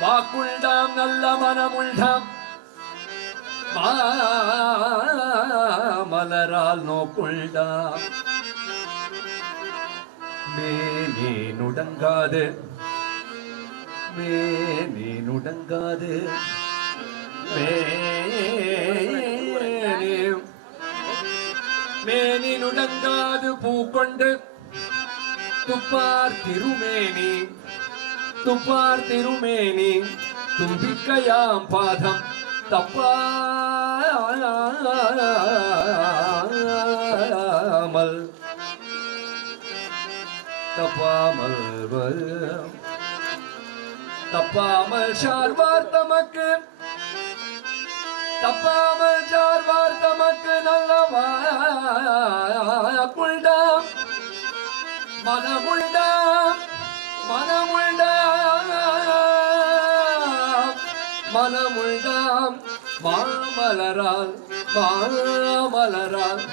வாக்குண்டாம் நல்ல மனமுண்டாம் மலரால் நோக்குண்டாம் மேனே நுடங்காது மேனே நுடங்காது மேனி நுடங்காது பூக்கொண்டு துப்பார் திருமேனி துப்பார் திருமேனி தும்பிக்கையாம் பாதம் தப்பாமல் தப்பாமல் சார்வார் தமக்கு தப்பாமல் சார்வார் தமக்கு நல்லவாக்குண்டாம் மனமுண்டாம் மனமுண்டாம் மனமுண்டாம் மாமலரால் மாமலரால்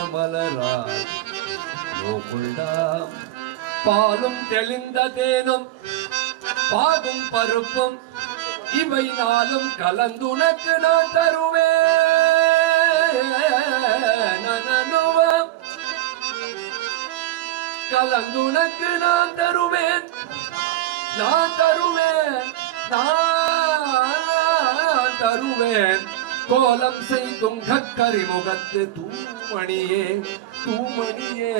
மாமலரால் நோக்குண்டாம் பாலும் தெளிந்த தேனும் பாகும் பருப்பும் இவை நாளும் கலந்துனக்கு நான் தருவேன் கலந்துனக்கு நான் தருவேன் நான் தருவேன் நான் தருவேன் கோலம் செய்தும் கக்கரிமுகத்து தூமணியே தூமணியே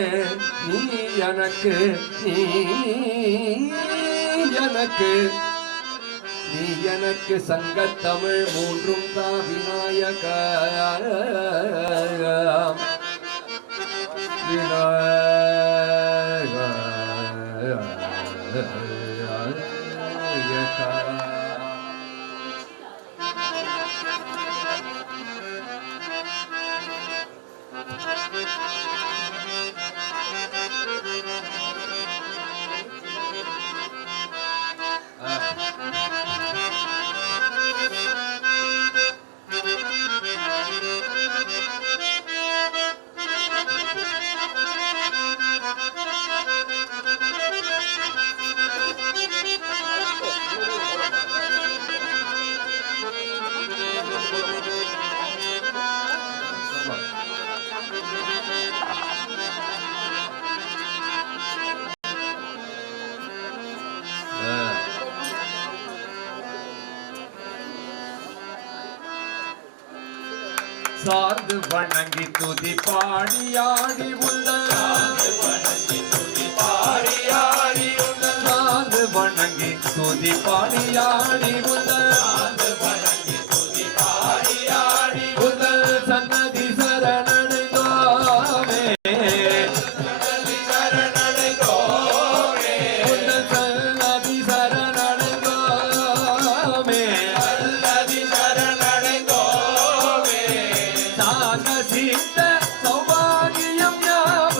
நீ எனக்கு எனக்கு நீ எனக்கு சங்கத்தமிழ் மூன்றும் தான் விநாயக சார்ந்து வணங்கி துதி பாடியாடி உள்ள சார்ந்து வணங்கி துதி பாடியாடி உள்ள சார்ந்து வணங்கி துதி பாடியாடி உள்ள சார்ந்து வணங்கி துதி பாடியாடி உள்ள சன்னதி சரணடைந்தோமே சன்னதி சரணடைந்தோமே உள்ள சன்னதி சரணடைந்தோமே சன்னதி சரணடைந்தோமே சௌபாகியம் யாவ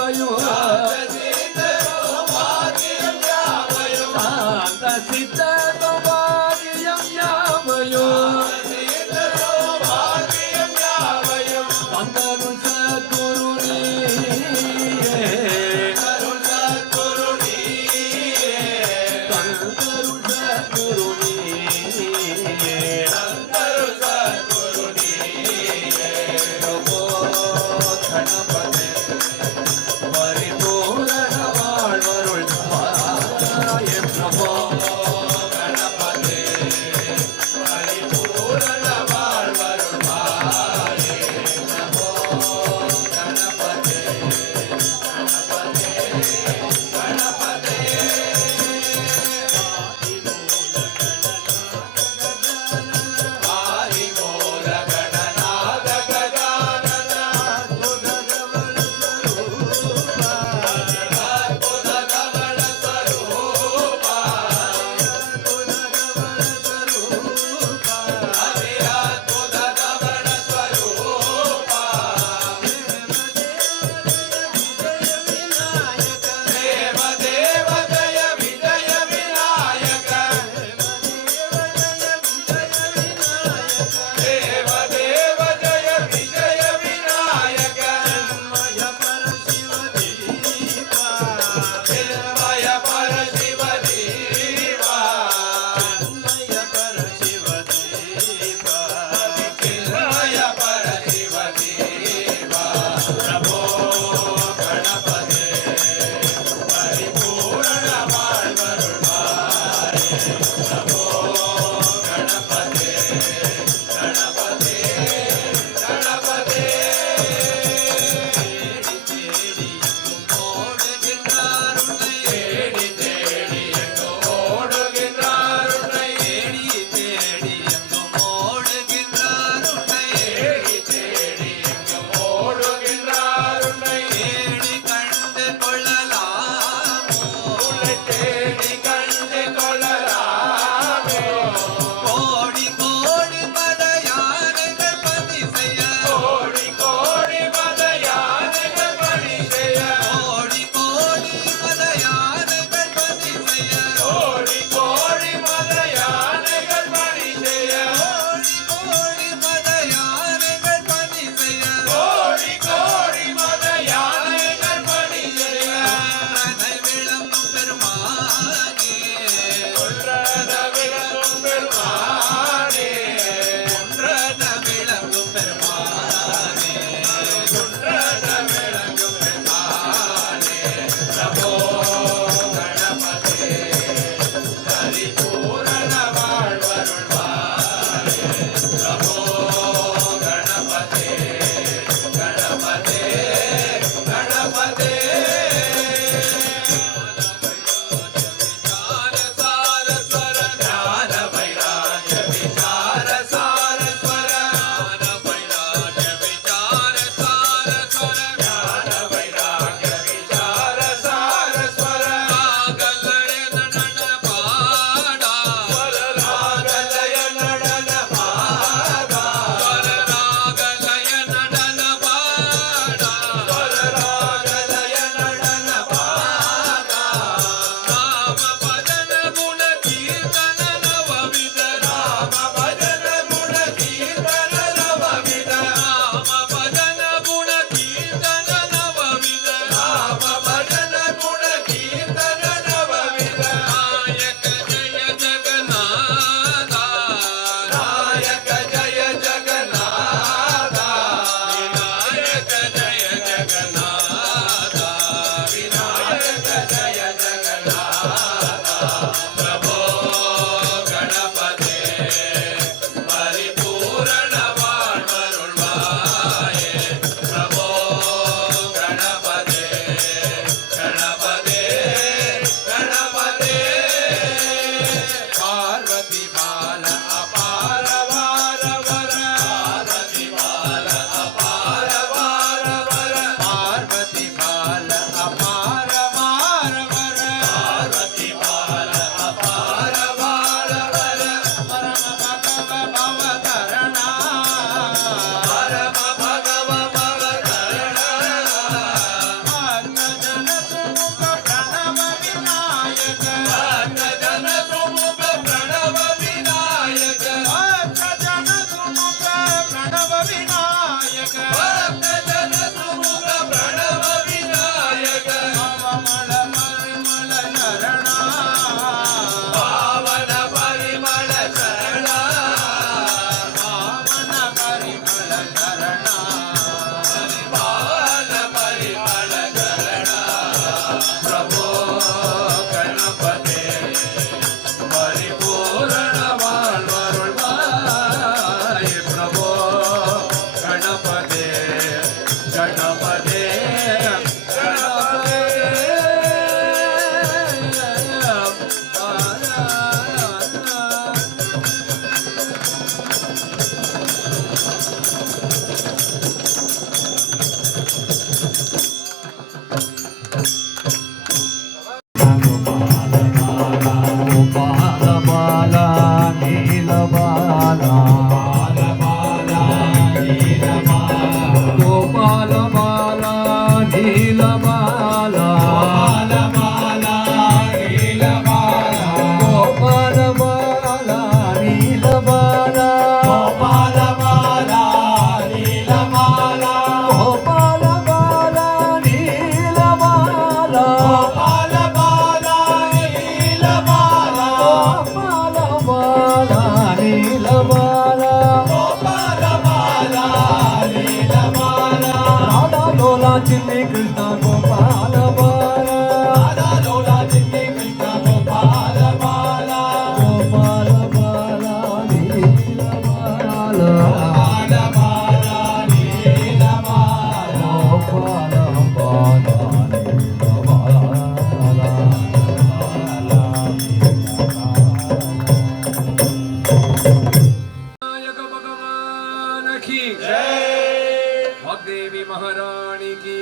देवी महारानी की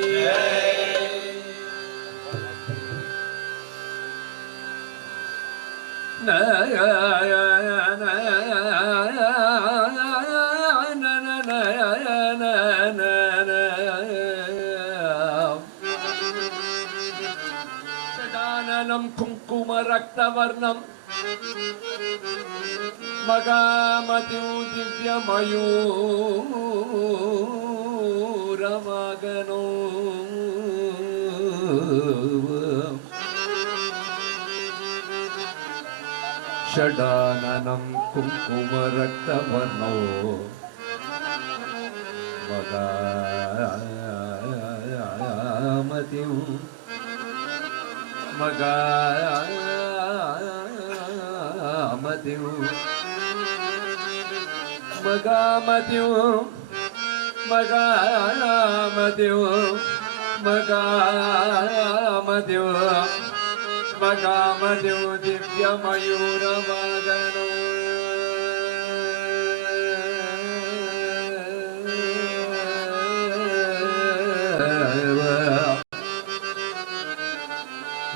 षडाननं कुङ्कुम रक्तवर्णं मगामतिं दिव्यमयूरमगनो षडाननं कुङ्कुम रक्तवर्णो मगामतिं मगामतिं मगामतिं मगामतिं मगामतिं मगामतिं दिव्यमयूरमगनो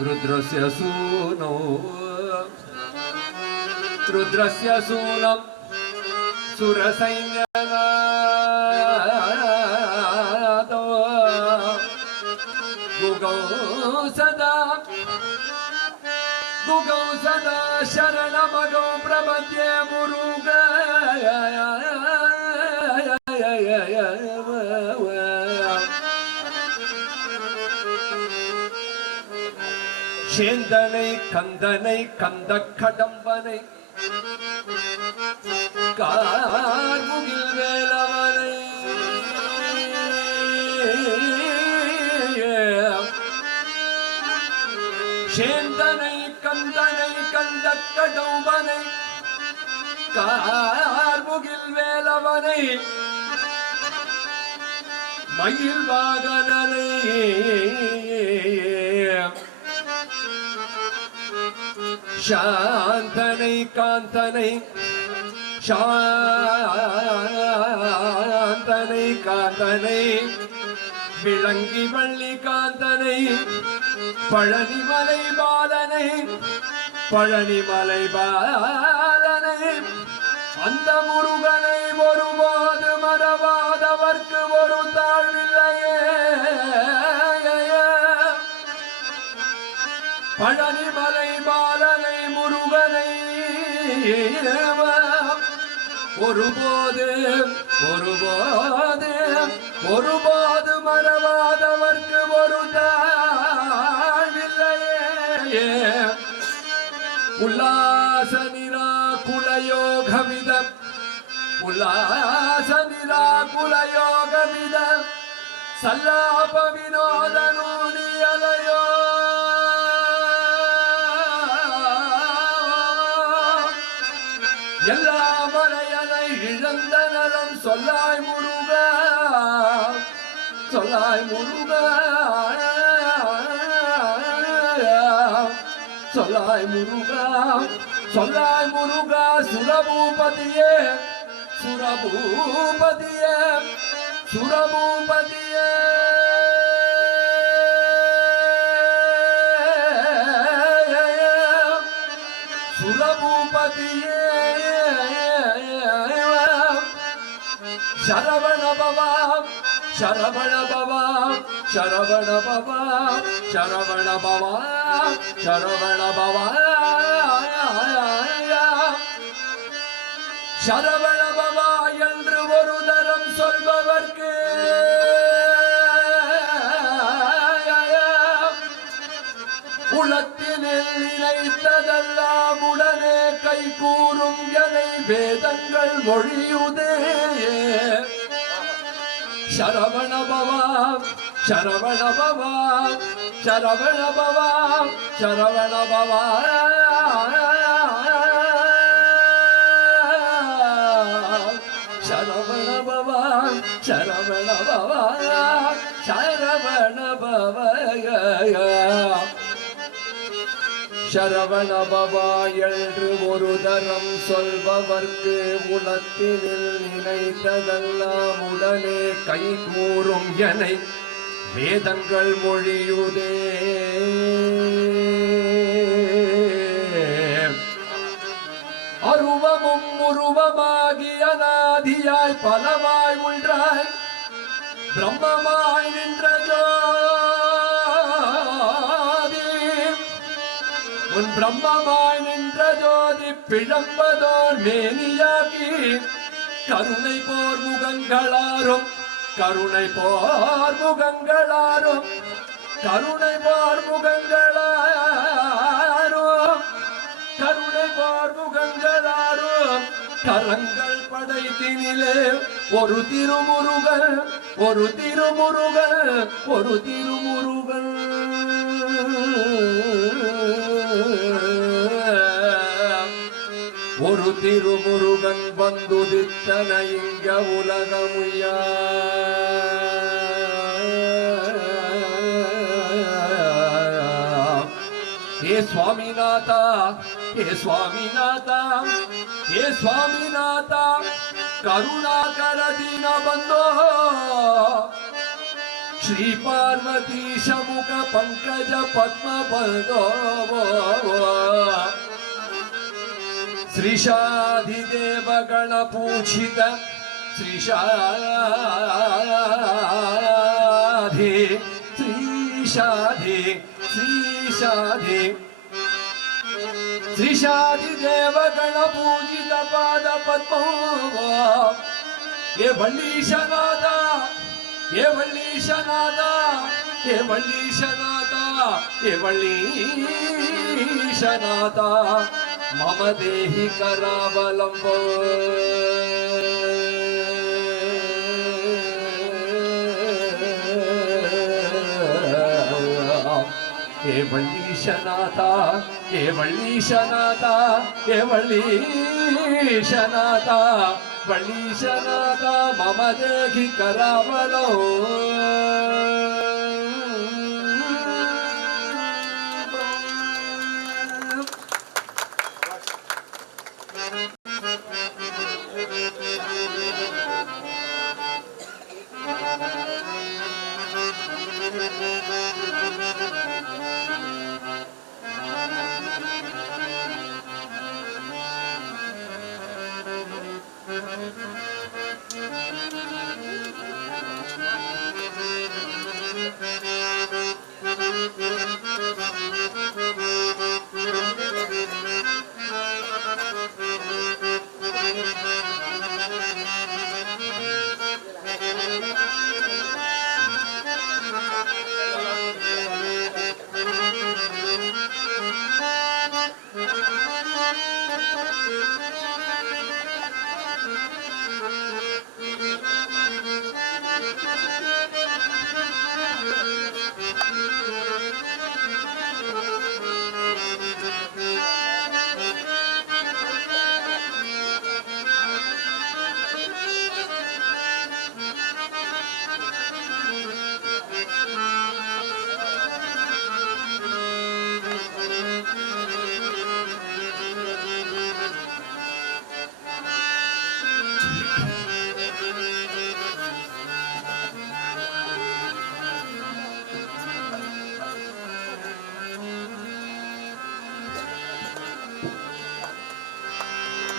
रुद्रस्य सूनो रुद्रस्य सूनं सुरसैन्यनादो गुगौ सदा शरणमगौ प्रपद्ये मुरुगाय சேந்தனை கந்தனை கந்த கடம்பனை கார்முகில் வேலவனை சேந்தனை கந்தனை கந்த கடம்பனை கார்முகில் வேலவனை மயில் வாகனனை சாந்தனை காந்தனை சாந்தனை காந்தனை விளங்கி வள்ளி காந்தனை பழனிமலை பாலனை பழனிமலை பாலனை அந்த முருகனை ஒருபோது மறவாதவர்க்கு ஒரு தாழ்வில்லையே பழனிமலை பாலனை முருகனை ஒருபோது ஒருபோது ஒருபோது மறவாதவர்க்கு ஒரு தாழ்வில்லையே உல்லாச நிராகுலயோகமிதம் உல்லாச நிராகுலயோகமிதம் சல்லாப வினோதனூனியலையோ எல்லா மலையனை இழந்த நலம் சொல்லாய் முருகா சொல்லாய் முருகா சொல்லாய் முருகா சொல்லாய் முருகா சுரபூபதியே சுரபூபதியே சுரபூபதியே சுரபூபதியே சரவண பவா சரவண பவா சரவண பவா சரவண பவா சரவண பவா சரவண பவா என்று ஒரு தரம் சொல்பவர்க்கு உலத்தினில் நினைத்ததெல்லாம் உடனே கை கூறும் எனை வேதங்கள் மொழியுதே சரவண பவா சரவண பவா சரவண பவா சரவண பவா சரவண பவா சரவண பவா சரவண பவய சரவண பவா என்று ஒரு தரம் சொல்பவர்க்கு உலத்தினில் நினைத்ததெல்லாம் உடனே கை கூறும் எனை வேதங்கள் மொழியுதே. அருவமும் உருவமாகி அநாதியாய் பலவாய் ஒன்றாய் பிரம்மமாய் நின்ற ஜோதி உன் பிரம்மமாய் நின்ற ஜோதி பிழம்பதோர் மேனியாகி கருணை போர் முகங்களாரும் கருணை போர் முகங்களாரும் கருணை போர் முகங்களாரும் கருணை போர் முகங்களாரும் கரங்கள் படைத்தினிலே ஒரு திருமுருகன் ஒரு திருமுருகன் ஒரு திருமுருகன் ஒரு திருமுருகன் வந்துதித்தன இங்க உலகமுயா. हे स्वामीनाथा हे स्वामीनाथा हे स्वामीनाथा करुणाकर दीन बंधो श्री पार्वतीश मुख पंकज पद्म बंधो श्रीशाधिदेव गण पूजित श्रीशाधि श्रीशाधि श्रीशाधि श्रीशाधिदेव गण पूजित पाद पद्म ये वल्लीशनादा ये वल्लीशनादा ये वल्लीशनादा ये वल्लीशनादा मम देहि करावलंबो हे वल्लीशनाथा हे वल्लीशनाथा हे वल्लीशनाथा वल्लीशनाथा मम देहि करावलो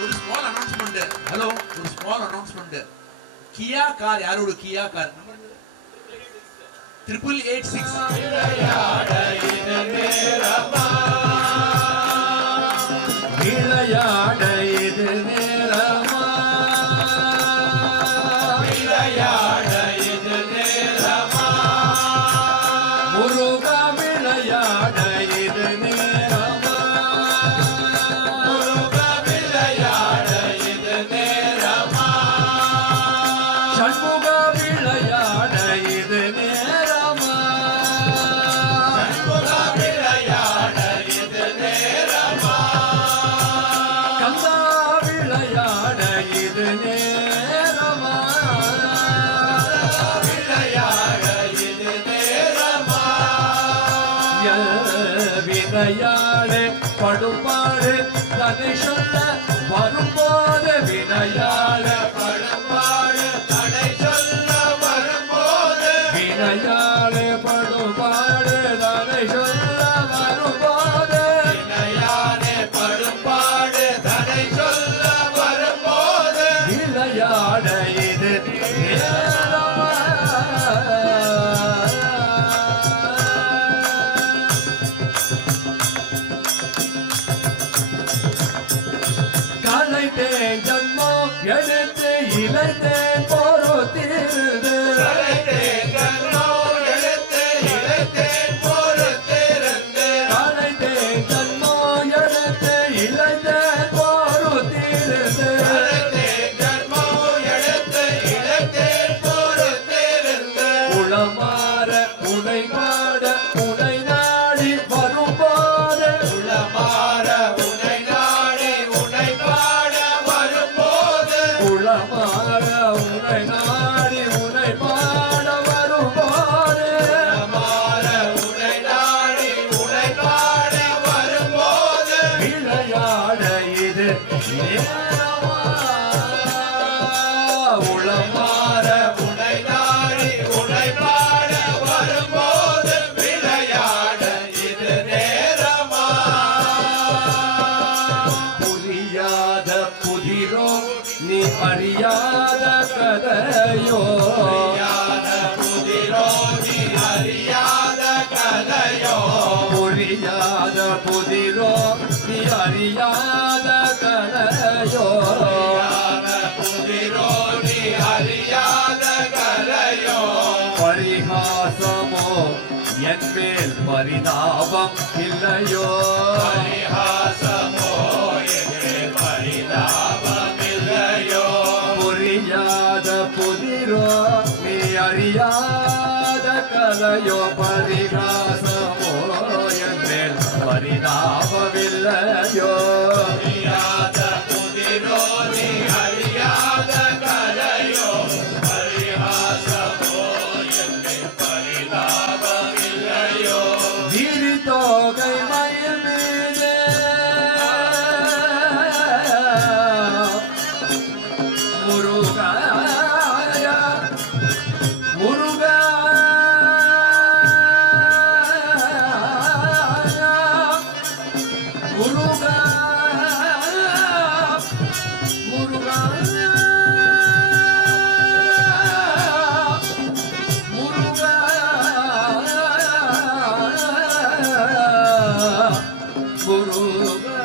ஒரு ஸ்மால் அனௌன்ஸ்மெண்ட். ஹலோ, ஒரு ஸ்மால் அனௌன்ஸ்மெண்ட். கியா கார் யாரோட? கியா கார் 8886 விளையாட இது நேரமா விளையாட இது நேரமா விளையாட இது நேரமா முருகா விளையாட இது நேரமா முருகா விளையாட இது நேரமா சண்முகா விளையாட இது நேரமா வினையாளே படுபாடு தன்னை சொல்ல வரும்போது வினையாள படுபாடு தடை சொல்ல வரும்போது வினையாளே படுபாடு தன்னை சொல்ல வரும்போது வினையானே படுபாடு தடை சொல்ல வரும்போது விளையாட இது நேரமா? கலைத்தேன் ஜன்மம் எடுத்து இளைத்தேன் பொறுத்திருந்து இழைத்தேன் பொறுத்திருந்து கலைத்தேன் ஜன்மம் எடுத்து இளைத்தேன் பொறுத்திருந்து இழைத்தேன் பொறுத்திருந்து உளமாற உனை பாட உனை நாடி வரும்போது உளமாற உனை நாடி உனை பாட வரும்போது உளமாற உனை நாடி உனை பாட வரும்போது உளமாற உனை நாடி உனை பாட வரும்போது விளையாட இது நேரமா? உளமாற உனை நாடி உனை பாட வரும்போது விளையாட இது நேரமா புரியாத புதிரோ நீ அறியாத கதையோ அறியாத புதிரோ நீ அறியாத கதையோ புரியாத புதிரோ நீ அறியாத கதையோ அறியாத புதிரோ நீ அறியாத கதையோ பரிகாசமோ என் மேல் பரிதாபம் இல்லையோ பரிகாசமோ எங்கே பரிதாபமில்லையோ புரியாத புதிரோ நீ அறியாத கதையோ பரிகாசமோ என் மேல் பரிதாபமில்லையோ அறியாத புதிரோ நீ அறியாத கதையோ பரிகாசமோ எங்கே பரிதாபமில்லையோ விரிதோகை மயில் மீது முருகாய முருகாய முருகா முருகா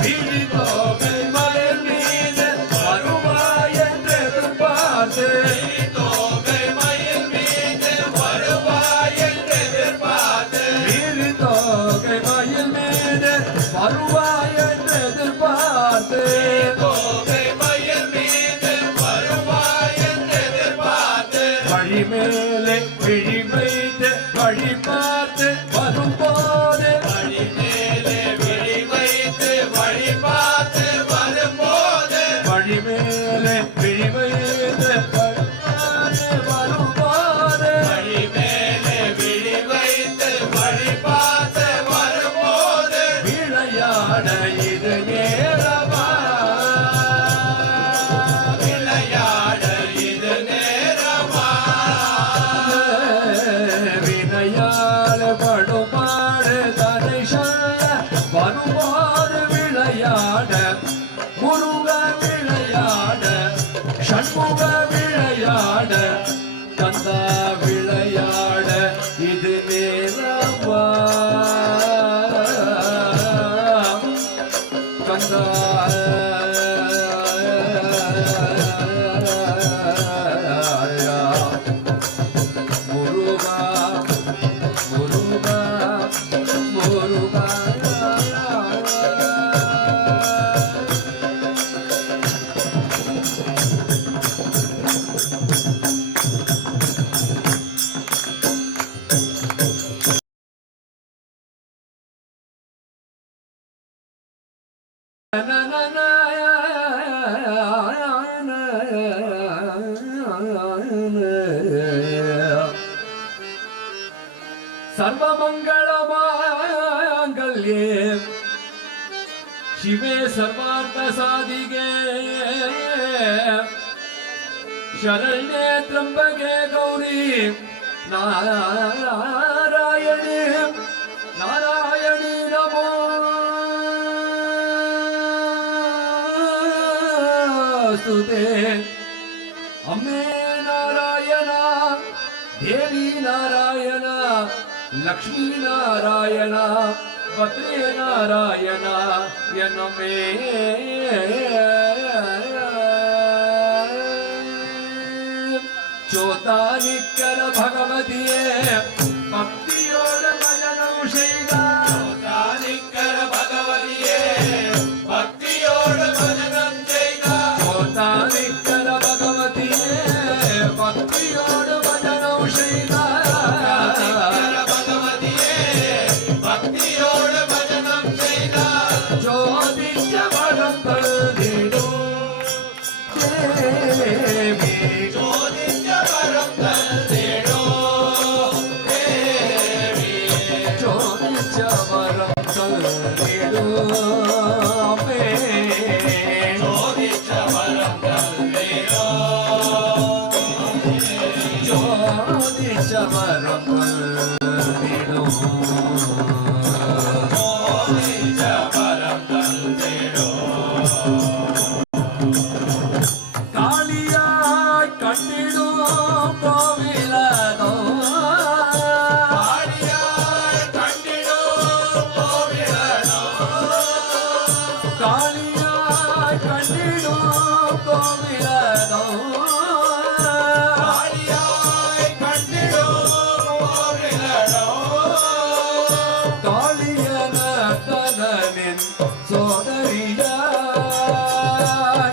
விழித்தோகை மலர் மீது வருவாய் என்று எதிர்பார்த்து தோகை மயில் மீது வருவாய் என்று எதிர்பார்த்து விழித்தோகை மயில் மீது வருவாய் என்று எதிர்பார்த்து தோகை மயில் மீது வருவாய் என்று எதிர்பார்த்து வழிமேலே விழி வைத்து வழி பார்த்து வரும்போது வழி மேலே விழி வைத்து வழி பார்த்து வரும்போது வழிமேலே விழி வைத்து வழி பார்த்து வரும்போது வழி மேலே விழி வைத்து வழி பார்த்து வரும்போது விளையாட இது நேரமா? விளையாட இது நேரமா வினையால படுபாடு தனை சொல்ல வரும்போது விளையாட முருக விளையாட சண்முக விளையாட கந்தா விளையாட இது நேரமா? கந்தா Muruga Muruga Muruga na na na सर्वमङ्गलमाङ्गल्ये शिवे सर्वार्थसाधिके शरण्ये त्र्यम्बके गौरी नारायणी नारायणी नमोस्तुते अम्मे नारायण देवी नारायण लक्ष्मी नारायण भद्रे नारायण यनमे चोतानिकर भगवतिये भक्तियोड भजनौ शैला தானிக்கர பகவதியே பக்தியோடு பஜனம் செய்தா चोतानिकर भगवतिये भक्तियोड भजनौ शैला தானிக்கர பகவதியே பக்தியோடு பஜனம் செய்தா ज्योतिष वरं तल्लिडो देवी ஜோதிஞ்ச வரம் தந்தேடோ தேவி ज्योतिष वरं तल्लिडो अम्मे ஜோதிச்ச வரம் தந்தேடோ ज्योतिष वरं तल्लिडो ஜோதிச்ச வரம் தந்தேடோ காளியாய் கண்டிடும் கோவிலதோ ஆடியாய் கண்டிடோ கோவிலனோ காளியாய் கண்டிடும் கோவிலதோ ஆடியாய் கண்டிடோ கோவிலனோ காளியனத்தனின் சோதரியாய்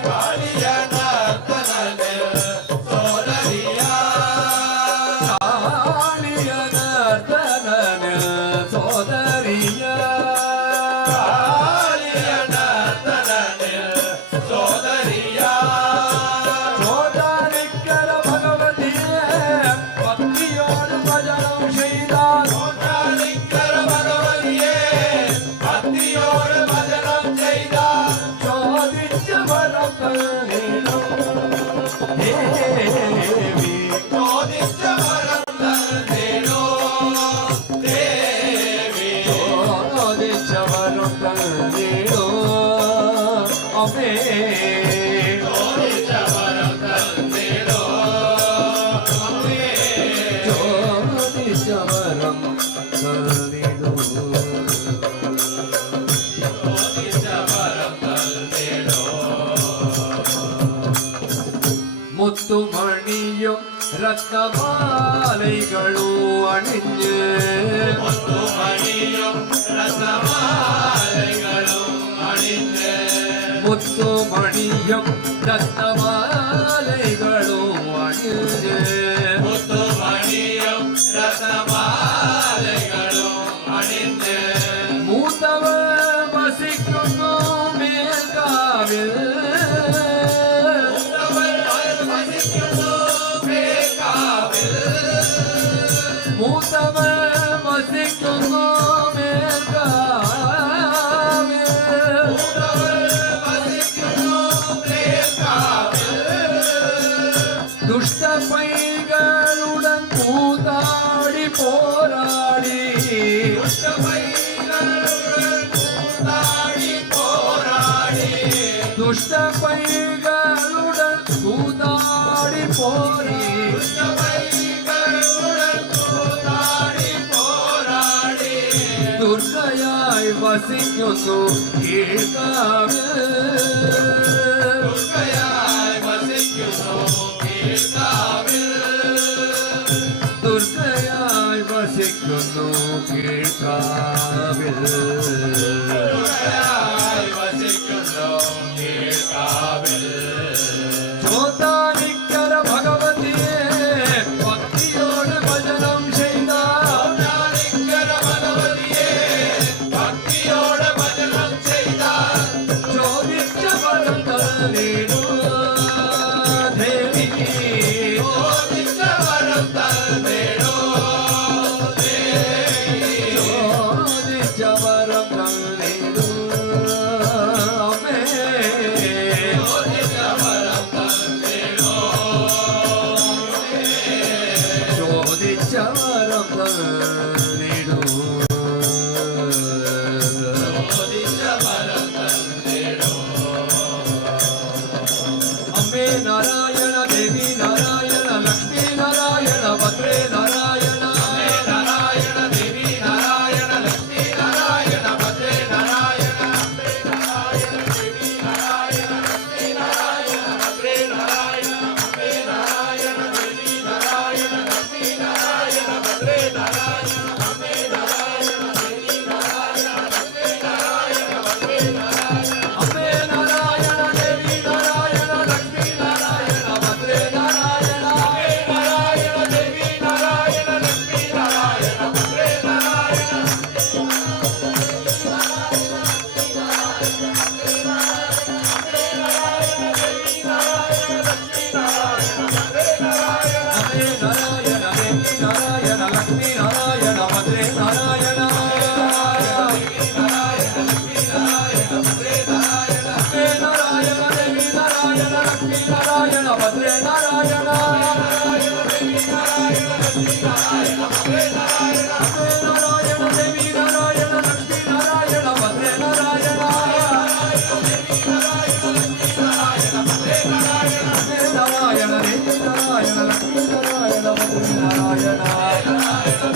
காளியனர்த்தனே சோதரியா காளியனத்தனின் சோதரியாய் காளியனர்த்தனே சோதரியா சோதரிக்கர பகவதியே பக்தியோடு பஜனம் செய்தார் கோட்டாலிக்கர பகவதியே பக்தியோடு பஜனம் செய்தார் ஜோதிச்ச வரம் தல்லிடும் தேவி ஜோதிச்ச வரம் தந்தேடோ தேவி ஜோதிச்ச வரம் தல்லிடும் அம்மே ஜோதிச்ச வரம் தந்தேடோ அம்மே ஜோதிச்ச வரம் தல்லிடும் ஜோதிச்ச வரம் தந்தேடோ முத்துமணியும் ரத்னமாலைகளோ அணிஞ்சு முத்துமணியும் ரத்னமாலைகளும் அணிந்து முத்துமணியும் ரத்னமாலைகளோ அணிஞ்சு முத்துமணியும் ரத்னமாலைகளும் அணிந்து மூத்தவ வசிக்கும் மேற்காவில் மூத்தவர் வசிക്കുന്നു மேற்காவில் மூத்தவ வசிக்கும் மேற்காவில் மூத்தவர் வசிക്കുന്നു மேற்காவில் துஷ்ட பைகளுடன் கூத்தாடி போராடி துஷ்டபைகளுடன் கூத்தாடி போராடி துஷ்ட பைகளுடன் கூத்தாடி போராடி துஷ்டபைகளுடன் கூத்தாடி போராடி துர்கையாய் வசிക്കുന്നു கீழ்காவில் துர்க்கையாய் வசிക്കുന്നു கீழ்காவில் துர்கையாய் வசிക്കുന്നു கீழ்காவில் துர்க்கையாய் வசிക്കുന്നു கீழ்காவில் சோதானிக்கர பகவதியே பக்தியோடு பஜனம் செய்தார் ஞானிக்கர பகவதியே பக்தியோட பஜனம் செய்தார் ஜோதிச்ச வரம் தல்லிடும் தேவி ஜோதிச்ச வரம் தந்தேடோ தேவி अम्बे नारायण देवी नारायण लक्ष्मी नारायण भद्रे नारायण नारायण देवी नारायण लक्ष्मी नारायण भद्रे नारायण अम्बे नारायण देवी नारायण लक्ष्मी नारायण भद्रे नारायण अम्बे नारायण देवी नारायण लक्ष्मी नारायण भद्रे नारायण अम्बे नारायण देवी नारायण लक्ष्मी नारायण भद्रे नारायण अम्बे नारायण देवी नारायण लक्ष्मी नारायण भद्रे नारायण नारायण देवी नारायण लक्ष्मी नारायण भद्रे नारायण अम्बे नारायण देवी नारायण लक्ष्मी नारायण भद्रे नारायण अम्बे नारायण देवी नारायण लक्ष्मी नारायण भद्रे नारायण अम्बे नारायण देवी नारायण लक्ष्मी नारायण भद्रे नारायण नारायण देवी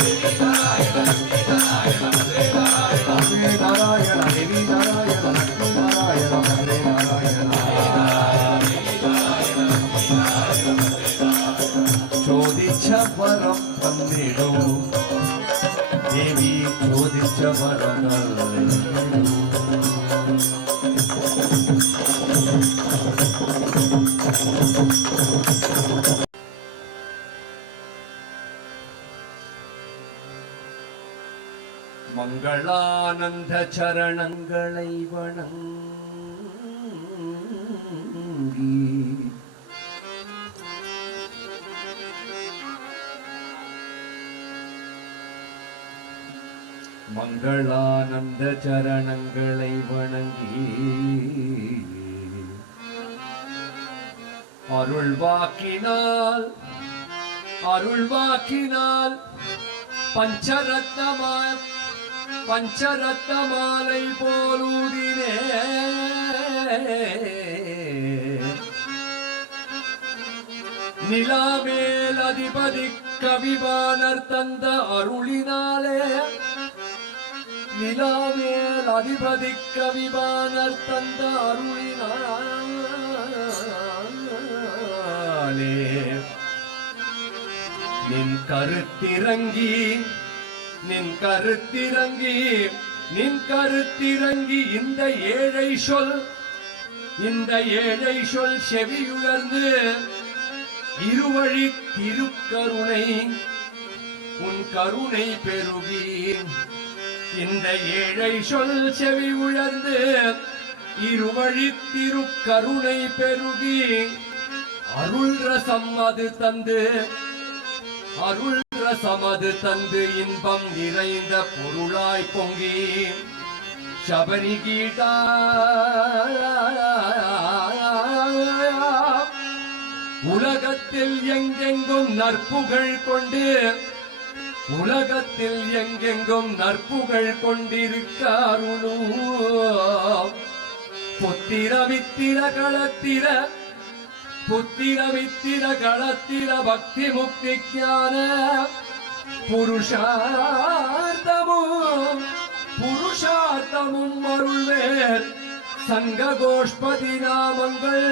नारायण लक्ष्मी नारायण भद्रे नारायण अम्बे नारायण देवी नारायण लक्ष्मी नारायण भद्रे नारायण ചോദിച്ച വരം തന്നിടൂ ദേവി ചോദിച്ച വരങ്ങൾ மங்களானந்த சரணங்களை வணங்கி மங்களானந்த சரணங்களை வணங்கி அருள்வாக்கினால் பஞ்சரத்னமாலை போலூதினே நிலாமேல் அதிபதி கவிபானர் தந்த அருளினாலே நிலாமேல் அதிபதி கவிபானர் தந்த அருளினாலே நின் கருத்திறங்கி இந்த ஏழை சொல் செவியுணர்ந்து இருவழி திருக்கருணை உன் கருணை பெருகி இந்த ஏழை சொல் செவி உயர்ந்து இருவழி திருக்கருணை பெருகி அருள் ரசம் அது தந்து இன்பம் நிறைந்த பொருளாய் பொங்கி சபரி கீதா உலகத்தில் எங்கெங்கும் நற்புகழ் கொண்டிருக்க அருளும் புத்திர களத்திர பக்தி முக்தி ஞான புருஷார்த்தமும் அருள்வேர் சங்க கோஷ்பதி நாமங்கள்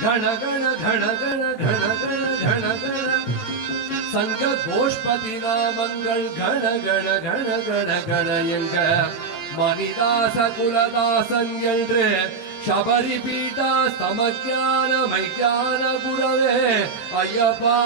கண கண கண கண கண கண கண கண சங்க கோஷ்பதி நாமங்கள் கண கண கண கண கண எங்க மணிதாச குலதாசன் என்று சபரி பீதா சமஜான மைஞான குரவே ஐயப்பா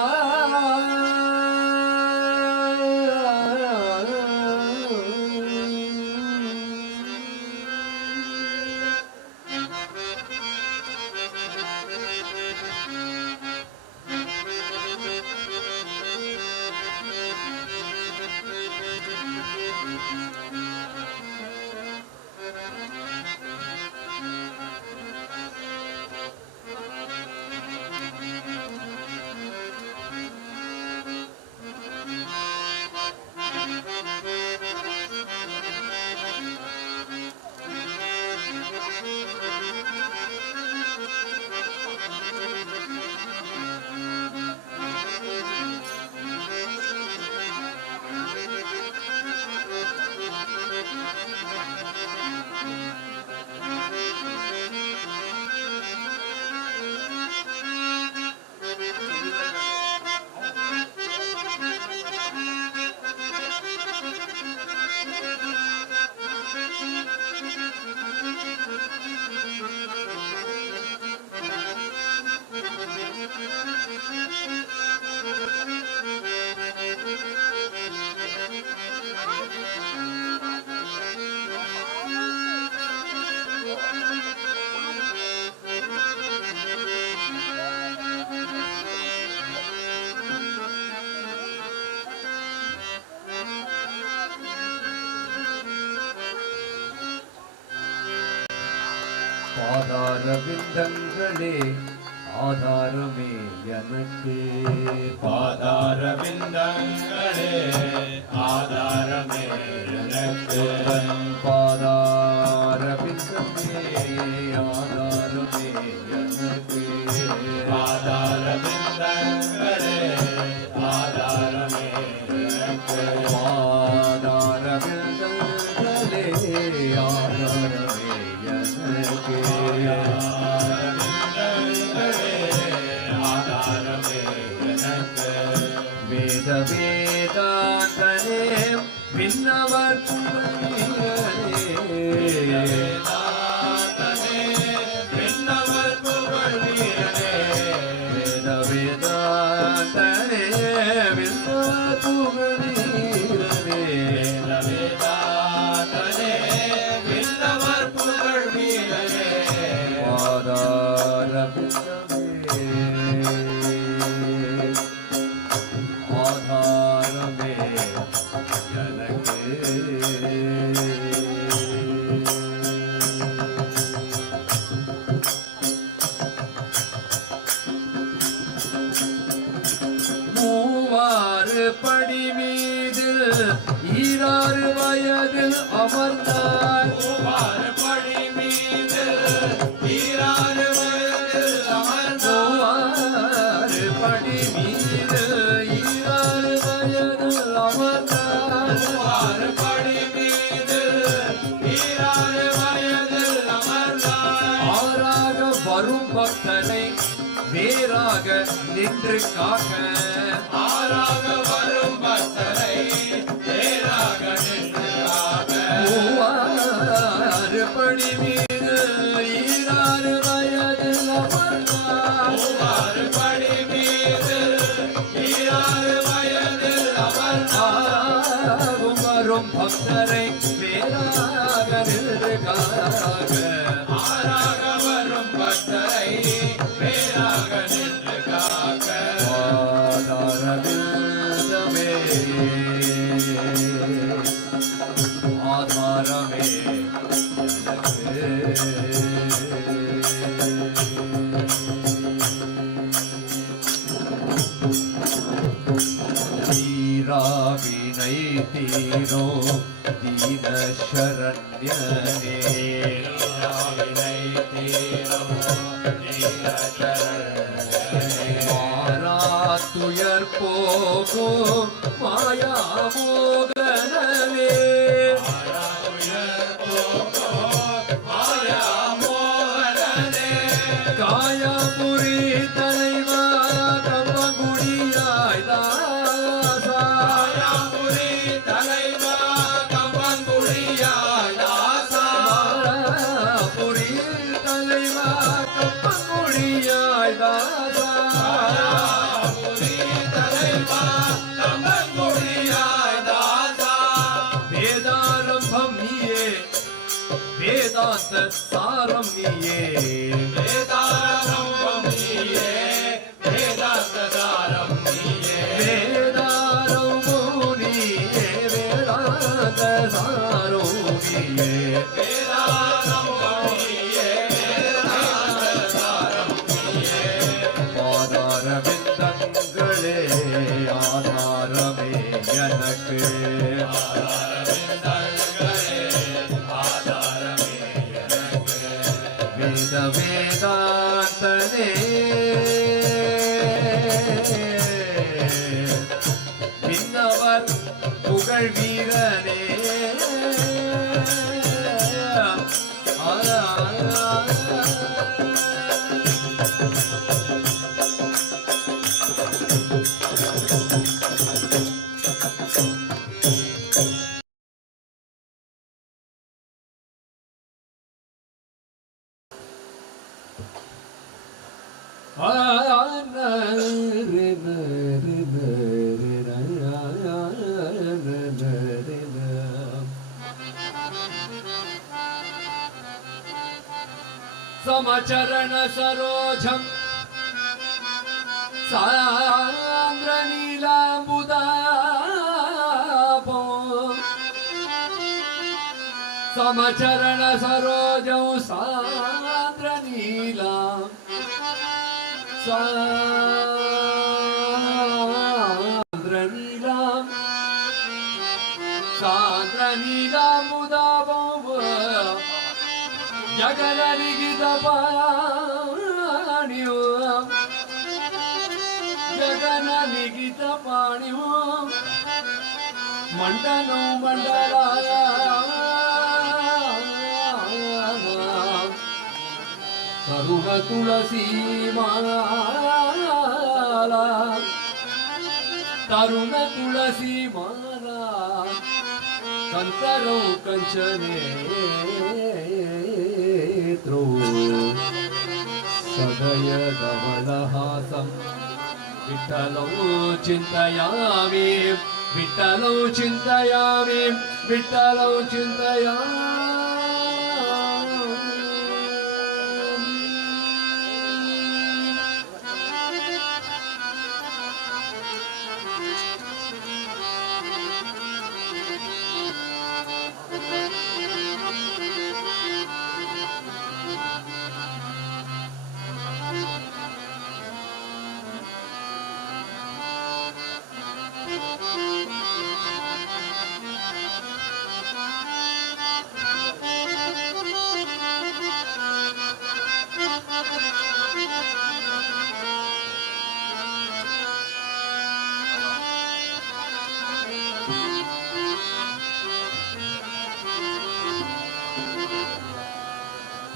ஆதார விந்தங்களே ஆதாரமே எனக்கு ஆதார விந்தங்களே ஆதாரமே எனக்கு பாதார விந்தமே ஆதாரமே எனக்கு ஆதார விந்தங்களே ஆதாரமே எனக்கு ஆதார விந்தங்களே ஆதாரமே எனக்கு வேத வேதாந்தனே விண்ணவர் விண்ணவர் புகழ் வீரனே வேத வேதாந்தனே விண்ணவர் புகழீரனே வேதாந்தனே விண்ணவர் புகழ் வீரனே ஆதார விந்தமே ஆதாரமே எனக்கு மூவாறு படி மீது ஈராறு வயதில் அமர்ந்தார் மூவாறு படி மீது ஈராறு வயதில் அமர்ந்தார் மூவாறு படி மீது ஈராறு வயதில் அமர்ந்தார் மூவாறு படி மீது ஈராறு வயதில் அமர்ந்தார் ஆறாக வரும் பக்தனை வேறாக நின்று காக்க ஆறாக வரும் பக்தரை நேராக நின்றாக மூவாறு படி மீது ஈராறு வயதில் அமர்ந்தார் மூவாறு படி மீது ஈராறு வயதில் அமர்ந்தார் ஆறாகும் வரும் பக்தரை வேறாக நின்று காக்க ஆறாக வரும் பக்தரை வேறாக நின்று காக்க ஆதாரமே ஆதாரமே தீராவினை தீரோ தீன சரண்யனே வினை தீரும் மாறாத்துயர் போகோ மாயா மோகனவே மாயா மோகனே காயபுரி தலைவா கம்பங்குடியாய் தாசா மாயாபுரி தலைவா கம்பங்குடியாய் தாசா புரி தலைவா கம்பங்குடியாய் தாசா மாயாபுரி தலைவா கம்பங்குடியாய் தாசா வேதாரம்பம் நீயே வேதாந்த சாரம் நீயே வேதாரம்பம் நீயே வேதாந்த சாரம் நீயே வேதாரம்போ நீயே வேதாந்த சாரோ நீயே வேதாரம்பம் நீயே வேதாந்த சாரம் நீயே ஆதார விந்தங்களே ஆதாரமே எனக்கு வேத வேதாந்தனே விண்ணவர் புகழ் வீரனே समचरण सरोजम सान्द्र नीलाम्बुदापो समचरण सरोजं सान्द्र சாந்திரநீலாம் சாந்திரநீலாம் சாந்திரநீலாமுதாபம் ஜகனநிகிதபாணியம் ஜகனநிகிதபாணியம் மண்டலோ மண்டலாய கருண துளசி மாலா தருண துளசி மாலா கந்தரோ கஞ்சனேத்ரோ சதய கமலஹாசம் விட்டலோ சிந்தயாமி விட்டலோ சிந்தயாமி விட்டலோ சிந்தயாமி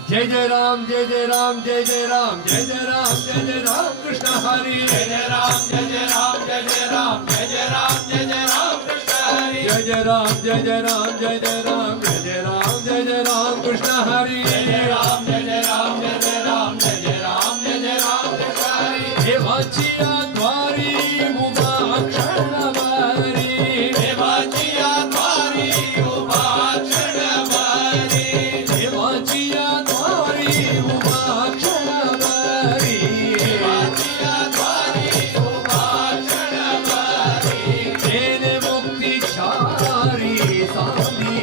जय जय राम जय जय राम जय जय राम जय जय राम जय जय राम कृष्ण हरि जय जय राम जय जय राम जय जय राम जय जय राम जय जय राम कृष्ण हरि जय जय राम जय जय राम जय जय राम जय जय राम जय जय राम कृष्ण हरि जय जय राम जय जय राम जय जय राम जय जय राम जय जय राम कृष्ण हरि देवाचिया द्वारी मुखाक्षणवारी देवाचिया द्वारी उपाक्षणवारी देवाचिया द्वारी मुखाक्षणवारी देवाचिया द्वारी उपाक्षणवारी तेने मुक्ति चारी साधी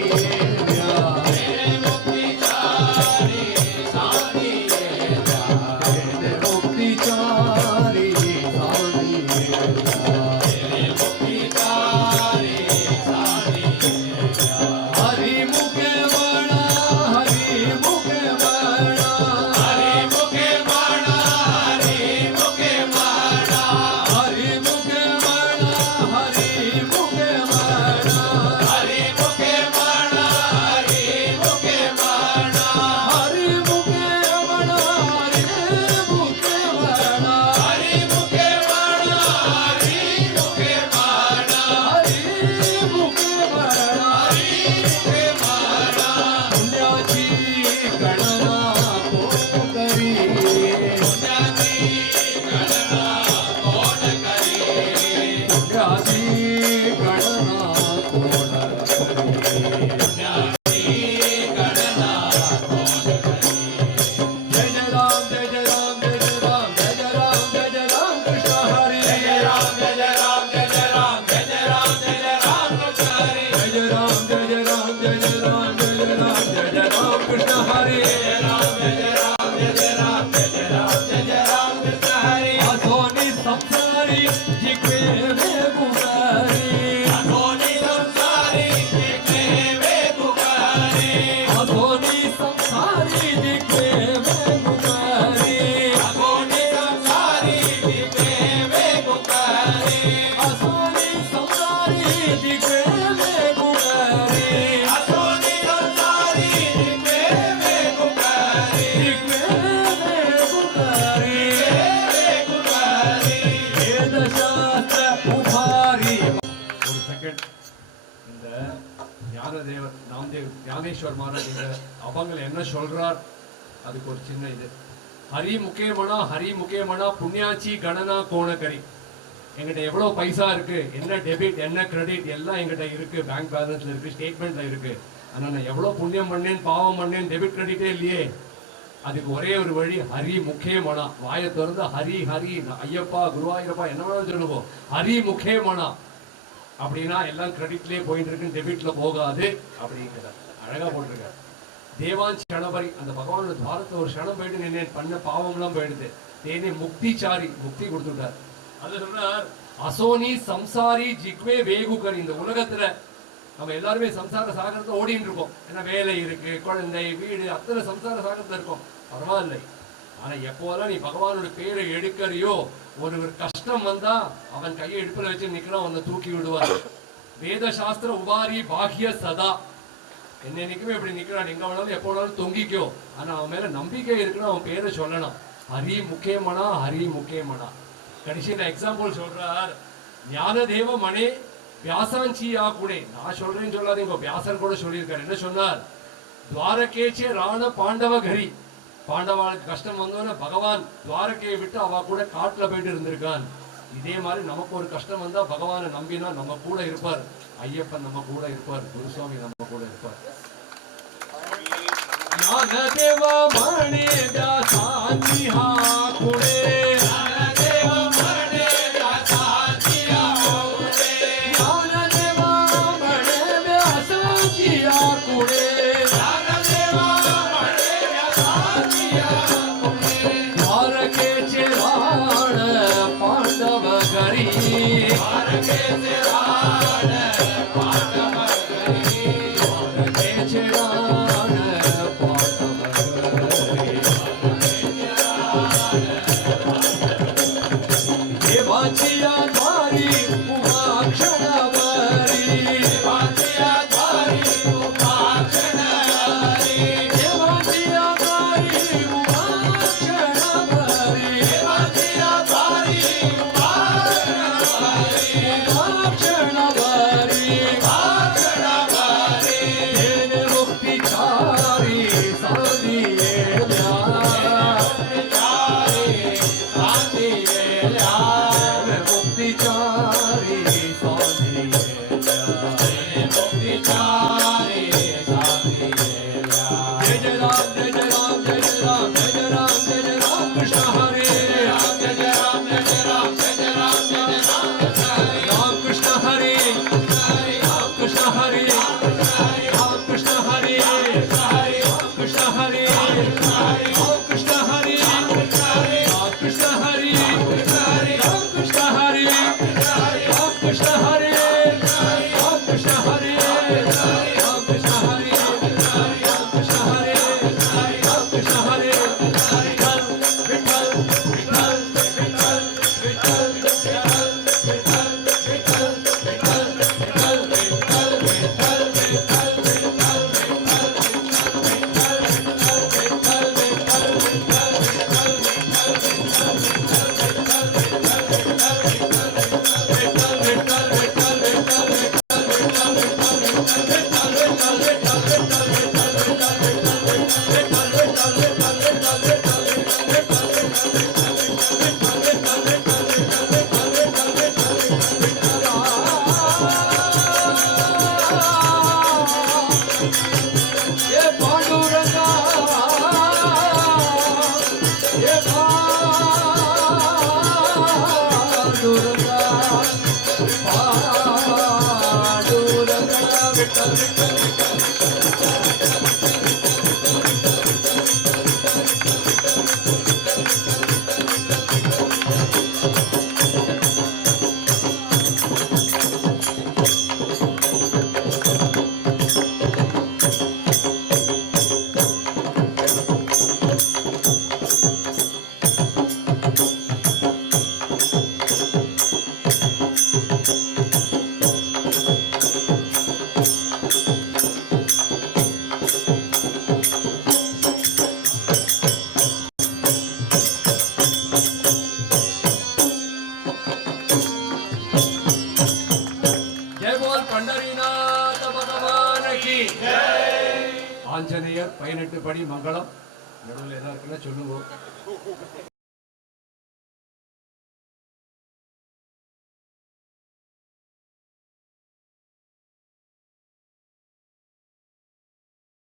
तेरे मुक्ति चारी साधी तेने मुक्ति चारी साधी तेरे मुक्ति चारी साधी हरि मुखे वणा हरि मुखे वणा हरि मुखे माणा हरि मुखे माणा हरि मुखे वणा हरि मुखे वणा हरि मुखे माणा हरि मुखे माणा हरि मुखे वणा हरि मुखे वणा हरि मुखे माणा हरि मुखे माणा हरि मुखे वणा हरि मुखे माणा पुण्याची गणना कोण करी पुण्याची गणना कोण करी पुण्याची गणना कोण करी पुण्याची गणना कोण करी जय जय राम जय जय राम जय जय राम जय जय राम जय जय राम कृष्ण हरि जय जय राम जय जय राम जय जय राम जय जय राम जय जय राम कृष्ण हरि जय जय राम जय जय राम जय जय राम जय जय राम जय जय राम कृष्ण हरि जय राम जय जय राम जय जय राम जय जय राम जय जय राम कृष्ण हरि आसोनी संसारी जिक्वे में पुकारी अधोनी संसारी जिक्वे में पुकारे आसोनी संसारी जिक्वे में पुकारी अधोनी संसारी जिक्वे में पुकारे आसोनी संसारी जिक्वे में पुकारी अधोनी संसारी जिक्वे में पुकारे जिक्वे में पुकारी में पुकारे வேத சாஸ்திர உபாரி ஒரு செகண்ட் இந்த ஞானதேவர் நாமதேவ் ஞானேஸ்வர் மகாராஜ் இந்த அவங்க என்ன சொல்றார் அதுக்கு ஒரு சின்ன இது ஹரி முகேமனா புண்ணியாச்சி கணனா கோணக்கரி எங்கிட்ட எவ்வளவு பைசா இருக்கு என்ன டெபிட் என்ன கிரெடிட் எல்லாம் எங்கிட்ட இருக்கு பேங்க் பேலன்ஸ்ல இருக்கு ஸ்டேட்மெண்ட்ல இருக்கு ஆனா நான் எவ்வளவு புண்ணியம் பண்ணேன் பாவம் பண்ணேன் டெபிட் கிரெடிட்டே இல்லையே அதுக்கு ஒரே ஒரு வழி ஹரி முகே மனா வாயை திறந்து ஹரி ஹரி ஐயப்பா குருவாயூரப்பா என்ன வேணாலும் சொல்லுவோம் ஹரி முகே மனா அப்படின்னா எல்லாம் கிரெடிட்லயே போயிட்டு இருக்கு டெபிட்ல போகாது அப்படிங்கிறார் அழகா போட்டிருக்காரு தேவான் க்ஷணபரி அந்த பகவானோட துவாரத்தை ஒரு க்ஷணம் போயிட்டு நின்று பண்ண பாவம்லாம் போயிடுது. தேனே முக்திச்சாரி, முக்தி கொடுத்துட்டார். அது சொல்றார் அசோனி சம்சாரி ஜிக்வே வேகுகர். இந்த உலகத்துல நம்ம எல்லாருமே சம்சார சாகரத்தை ஓடிட்டு இருக்கோம். ஏன்னா வேலை இருக்கு, குழந்தை, வீடு, அத்தனை சம்சார சாகரத்துல இருக்கோம். பரவாயில்லை. ஆனா எப்போதெல்லாம் நீ பகவானோட பேரை எடுக்கிறியோ, ஒரு கஷ்டம் வந்தா அவன் கையை இடுப்புல வச்சு நிக்கிறான், அவனை தூக்கி விடுவார். வேத சாஸ்திர உபாரி பாகிய சதா. என்னைக்குமே இப்படி நிக்கிறான், எங்க வேணாலும் எப்போ வேணாலும் தொங்கிக்கோ. ஆனா அவன் மேல நம்பிக்கை இருக்குன்னா அவன் பேரை சொல்லணும். ஹரி முக்கியமனா, ஹரி முக்கியமனா. கடைசியில் எக்ஸாம்பிள் சொல்றார், ஞானதேவ மனே வியாசாஞ்சியா கூட. நான் சொல்றேன்னு சொல்லாதீங்க, வியாசன் கூட சொல்லியிருக்காரு. என்ன சொன்னார்? துவாரகேச்சே ராண பாண்டவ கரி. பாண்டவாளுக்கு கஷ்டம் வந்தோன்னா பகவான் துவாரகையை விட்டு அவ கூட காட்டுல போயிட்டு இருந்திருக்கான். இதே மாதிரி நமக்கு ஒரு கஷ்டம் வந்தா பகவானை நம்பினா நம்ம கூட இருப்பார். ஐயப்பன் நம்ம கூட இருப்பார், குருசுவாமி நம்ம கூட இருப்பார். ஞானதேவ மணி வியாசாஞ்சியா கூட. ஆஞ்சநேயர் 18 படி மங்களம். நடுவில் ஏதாவது இருக்குன்னா சொல்லுங்க.